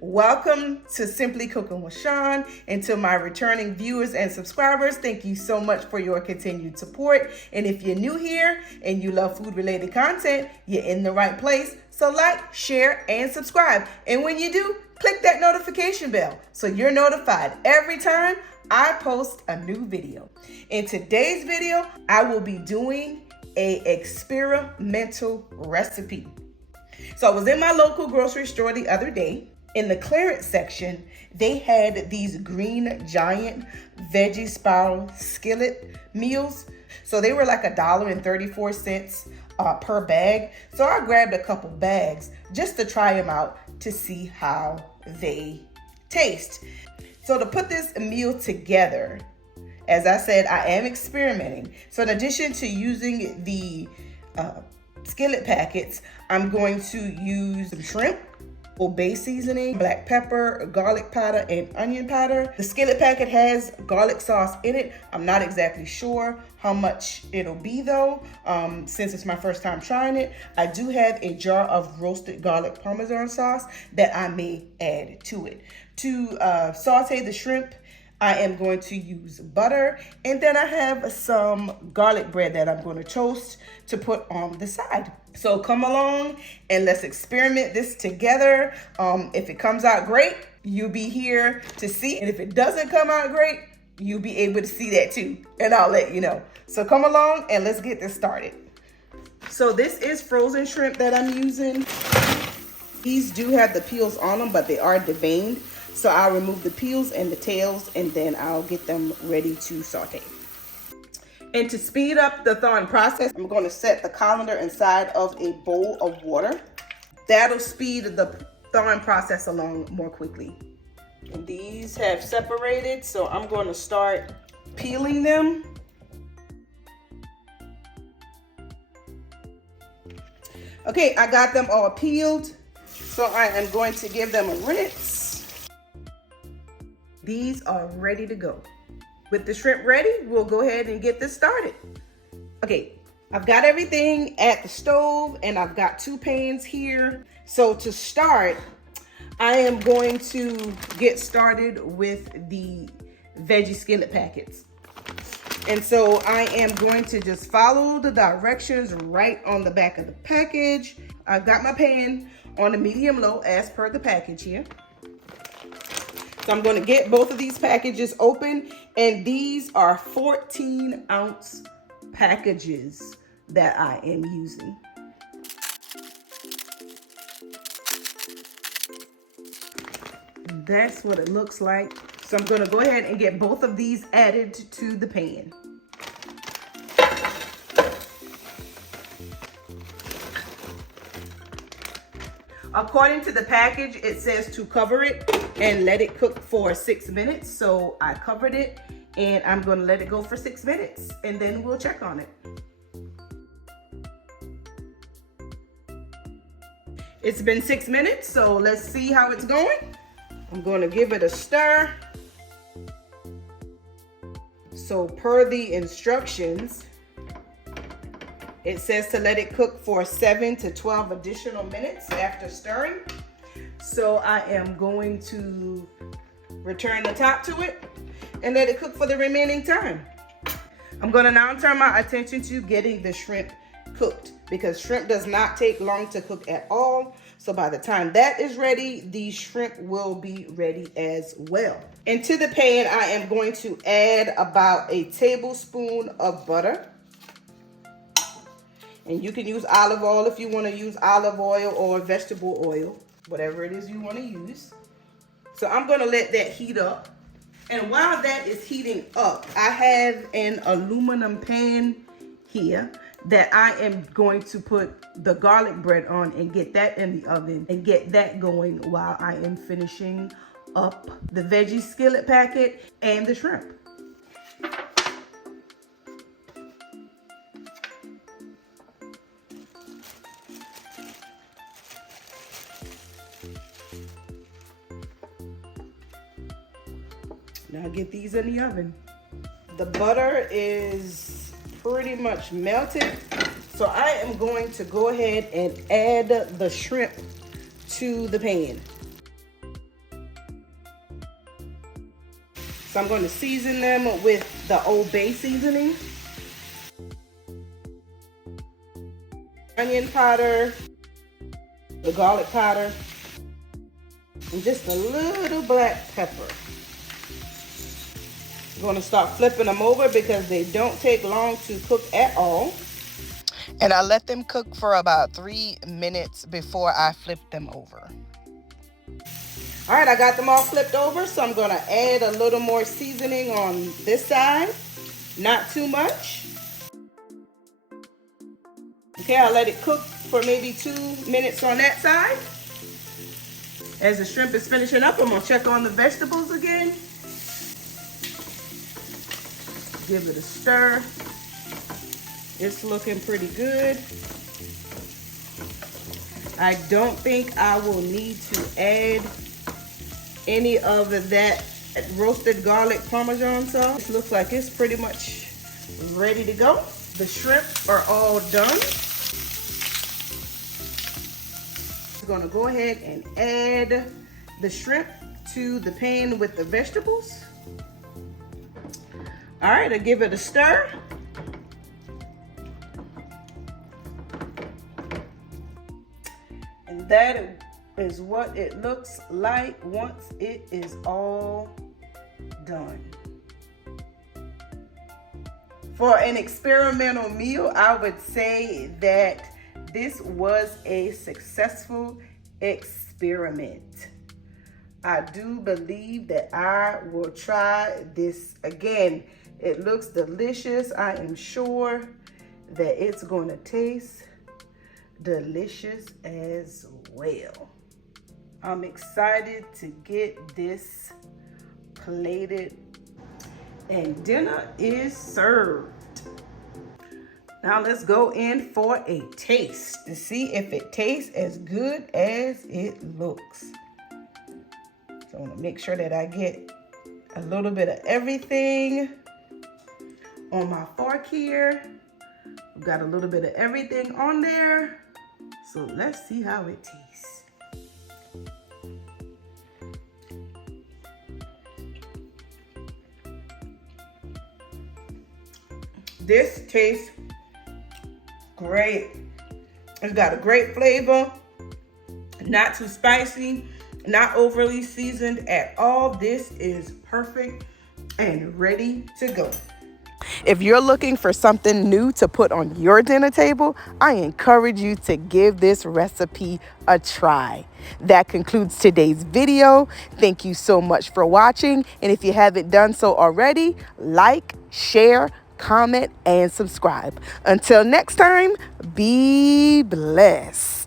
Welcome to Simply Cooking with Shawn, and to my returning viewers and subscribers, thank you so much for your continued support. And if you're new here and you love food related content, you're in the right place. So like, share, and subscribe. And when you do, click that notification bell so you're notified every time I post a new video. In today's video, I will be doing an experimental recipe. So I was in my local grocery store the other day. In the clearance section, they had these green giant veggie spiral skillet meals. So they were like $1.34 per bag. So I grabbed a couple bags just to try them out to see how they taste. So to put this meal together, as I said, I am experimenting. So in addition to using the skillet packets, I'm going to use some shrimp, Old Bay seasoning, black pepper, garlic powder, and onion powder. The skillet packet has garlic sauce in it. I'm not exactly sure how much it'll be though, since it's my first time trying it. I do have a jar of roasted garlic Parmesan sauce that I may add to it. To saute the shrimp, I am going to use butter, and then I have some garlic bread that I'm going to toast to put on the side. So come along and let's experiment this together. If it comes out great, you'll be here to see. And if it doesn't come out great, you'll be able to see that too. And I'll let you know. So come along and let's get this started. So this is frozen shrimp that I'm using. These do have the peels on them, but they are deveined. So I'll remove the peels and the tails, and then I'll get them ready to saute. And to speed up the thawing process, I'm going to set the colander inside of a bowl of water. That'll speed the thawing process along more quickly. And these have separated, so I'm going to start peeling them. Okay, I got them all peeled, so I am going to give them a rinse. These are ready to go. With the shrimp ready, we'll go ahead and get this started. Okay, I've got everything at the stove and I've got 2 pans here. So to start, I am going to get started with the veggie skillet packets. And so I am going to just follow the directions right on the back of the package. I've got my pan on a medium low as per the package here. So I'm going to get both of these packages open, and these are 14-ounce packages that I am using. That's what it looks like. So I'm going to go ahead and get both of these added to the pan. According to the package, it says to cover it and let it cook for 6 minutes. So I covered it and I'm going to let it go for 6 minutes and then we'll check on it. It's been 6 minutes, so let's see how it's going. I'm going to give it a stir. So per the instructions, it says to let it cook for 7 to 12 additional minutes after stirring. So I am going to return the top to it and let it cook for the remaining time. I'm going to now turn my attention to getting the shrimp cooked, because shrimp does not take long to cook at all. So by the time that is ready, the shrimp will be ready as well. Into the pan, I am going to add about a tablespoon of butter. And you can use olive oil if you want to use olive oil or vegetable oil, whatever it is you want to use. So I'm going to let that heat up. And while that is heating up, I have an aluminum pan here that I am going to put the garlic bread on and get that in the oven and get that going while I am finishing up the veggie skillet packet and the shrimp. Now get these in the oven. The butter is pretty much melted, so I am going to go ahead and add the shrimp to the pan. So I'm going to season them with the Old Bay seasoning. Onion powder, the garlic powder, and just a little black pepper. I'm going to start flipping them over because they don't take long to cook at all. And I let them cook for about 3 minutes before I flip them over. All right, I got them all flipped over, so I'm going to add a little more seasoning on this side. Not too much. Okay, I'll let it cook for maybe 2 minutes on that side. As the shrimp is finishing up, I'm going to check on the vegetables again. Give it a stir. It's looking pretty good. I don't think I will need to add any of that roasted garlic Parmesan sauce. It looks like it's pretty much ready to go. The shrimp are all done. I'm gonna go ahead and add the shrimp to the pan with the vegetables. All right, I'll give it a stir. And that is what it looks like once it is all done. For an experimental meal, I would say that this was a successful experiment. I do believe that I will try this again. It looks delicious. I am sure that it's going to taste delicious as well. I'm excited to get this plated, and dinner is served. Now let's go in for a taste to see if it tastes as good as it looks. So I want to make sure that I get a little bit of everything on my fork here. We've got a little bit of everything on there. So let's see how it tastes. This tastes great. It's got a great flavor, not too spicy, not overly seasoned at all. This is perfect and ready to go. If you're looking for something new to put on your dinner table, I encourage you to give this recipe a try. That concludes today's video. Thank you so much for watching. And if you haven't done so already, like, share, comment, and subscribe. Until next time, be blessed.